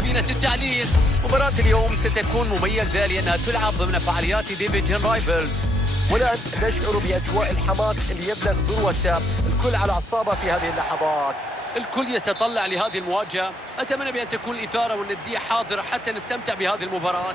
كابينة التعليق. مباراة اليوم ستكون مميزة لأنها تلعب ضمن فعاليات ديفيجن رايفلز، والآن نشعر بأجواء الحماس اللي يبلغ ذروته، الكل على أعصابه في هذه اللحظات. الكل يتطلع لهذه المواجهة. أتمنى بأن تكون الإثارة والندية حاضرة حتى نستمتع بهذه المباراة.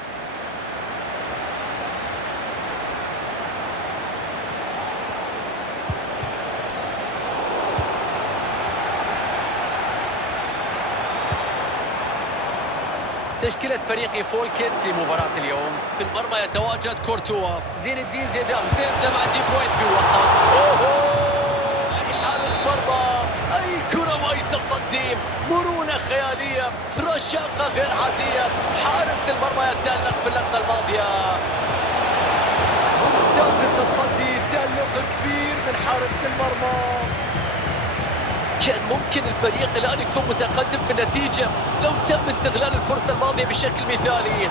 تشكيلة فريق فولكيتس لمباراة اليوم. في المرمى يتواجد كورتوا، زين الدين زيدان، زين مع دي بروين في الوسط. أي حارس مرمى، أي كرة وأي تصدي، مرونة خيالية، رشاقة غير عادية. حارس المرمى يتألق في اللقطة الماضية. ممتاز التصدي، تألق كبير من حارس المرمى. كان ممكن الفريق الآن يكون متقدم في النتيجة لو تم استغلال الفرصة الماضية بشكل مثالي.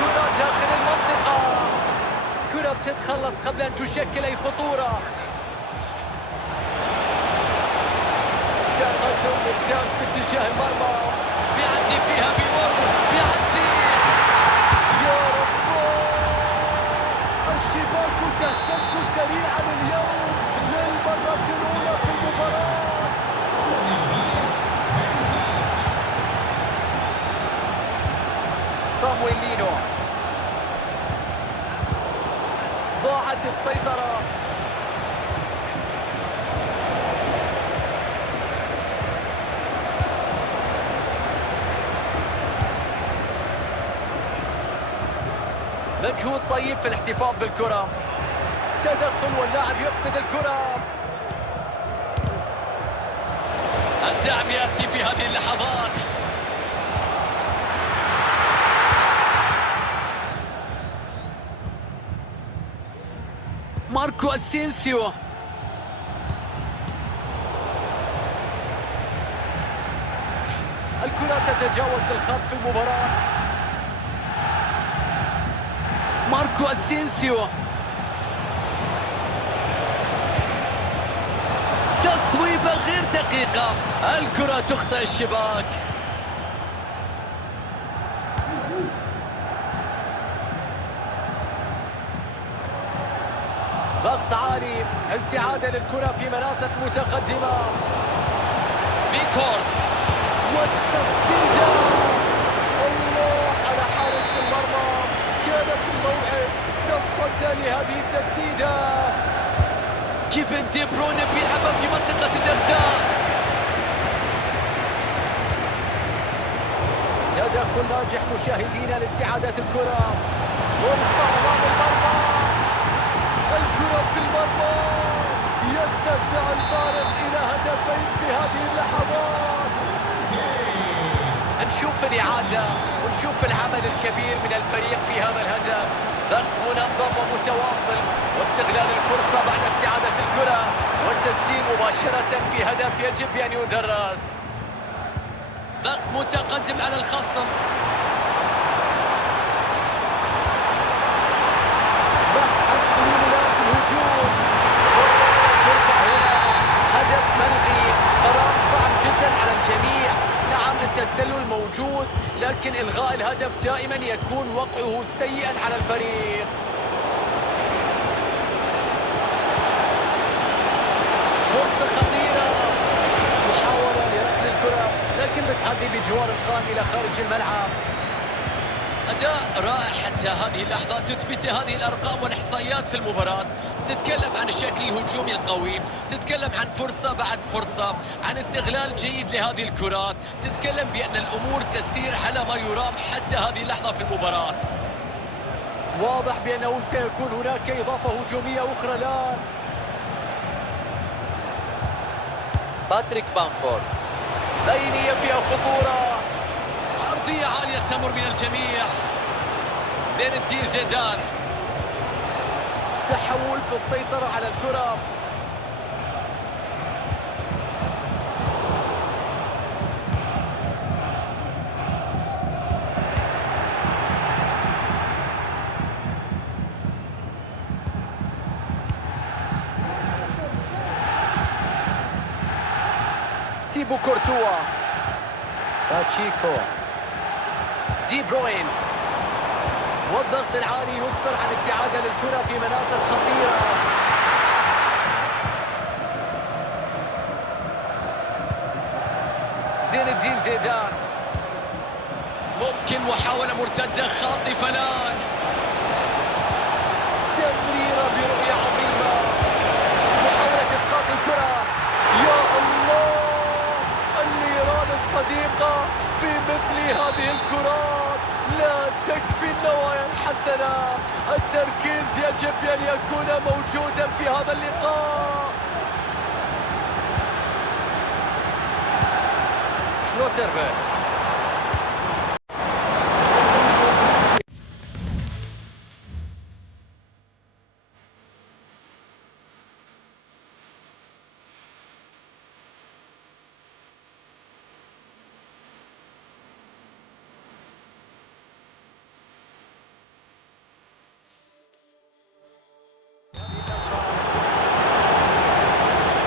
كرة داخل المنطقة، كرة بتتخلص قبل أن تشكل أي خطورة. تقدم ممتاز باتجاه المرمى، بيعدي فيها بمر، بيعدي. يا رب، الشباك تهتز سريعا اليوم للمرة الأولى في المباراة. صامويل لينو، ضاعت السيطرة. مجهود طيب في الاحتفاظ بالكرة. تدخل واللاعب يفقد الكرة. الدعم يأتي في هذه اللحظات. ماركو أسينسيو، الكرة تتجاوز الخط في المباراة. ماركو أسينسيو، تصويبة غير دقيقة، الكرة تخطئ الشباك. ضغط عالي، استعادة للكرة في مناطق متقدمة. بيكورست، والتسديدة، الله على حارس المرمى، كانت الموعد، تصدى لهذه التسديدة. كيفن دي بروين بيلعبها في منطقة الإرسال. تدخل ناجح مشاهدينا لاستعادة الكرة. فرصة أمام المرمى، الكرة في المرمى، يتسع الفارق إلى هدفين في هذه اللحظات. نشوف الإعادة ونشوف العمل الكبير من الفريق في هذا الهدف. ضغط منظم ومتواصل واستغلال الفرصة بعد استعادة الكرة والتسجيل مباشرة في هدف يجب أن يدرس. ضغط متقدم على الخصم. بحث عن حلول في الهجوم، ترفع هنا، هدف ملغي، قرار صعب جدا على الجميع. نعم التسلل موجود، لكن إلغاء الهدف دائما يكون وقعه سيئا على الفريق. فرصة خطيرة، محاولة لركل الكرة لكن بتعدي بجوار القائم إلى خارج الملعب. أداء رائع حتى هذه اللحظات تثبت هذه الأرقام والإحصائيات في المباراة. تتكلم عن الشكل الهجومي القوي، تتكلم عن فرصة بعد فرصة، عن استغلال جيد لهذه الكرات، تتكلم بأن الأمور تسير على ما يرام حتى هذه اللحظة في المباراة. واضح بأنه سيكون هناك إضافة هجومية أخرى الآن. باتريك بامفورد، بينية فيها خطورة، عرضية عالية تمر من الجميع. زين الدين زيدان، تحول في السيطرة على الكرة. تيبو كورتوا، باتشيكو، دي بروين، والضغط العالي يسفر عن استعادة للكرة في مناطق خطيرة. زين الدين زيدان، ممكن محاولة مرتدة خاطفة الآن. تمريرة برؤية عظيمة، محاولة إسقاط الكرة. يا الله، النيران الصديقة في مثل هذه الكرات لا تكفي النوايا الحسنة. التركيز يجب أن يكون موجودا في هذا اللقاء. شلوتربيرغ،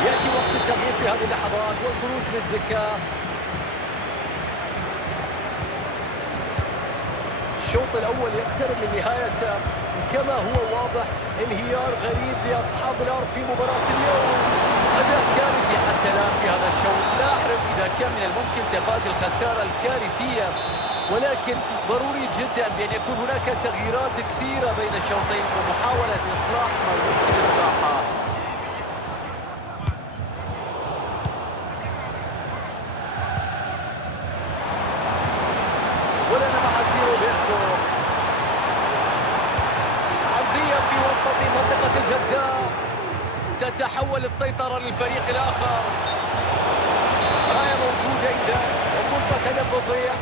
يأتي وقت التغيير في هذه اللحظات والخروج للدكة. الشوط الأول يقترب من نهايته، وكما هو واضح انهيار غريب لأصحاب الأرض في مباراة اليوم. أداء كارثي حتى الآن في هذا الشوط. لا أعرف إذا كان من الممكن تفادي الخسارة الكارثية، ولكن ضروري جدا بأن يكون هناك تغييرات كثيرة بين الشوطين ومحاولة إصلاح ما يمكن إصلاحه. ولنا مع روبرتو، عرضية في وسط منطقة الجزاء، تتحول السيطرة للفريق الآخر. راية موجودة إذا، وفرصة هدف تضيع.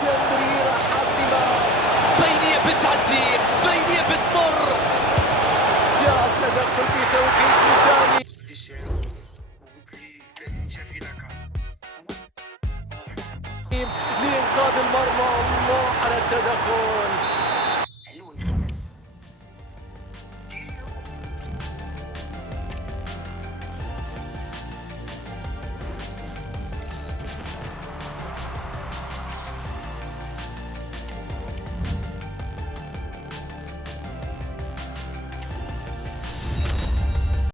تمريرة حاسمة، بينية بتعدي، بينية بتمر. جاء التدخل في توقيت مثالي. لإنقاذ المرمى. الله على التدخل.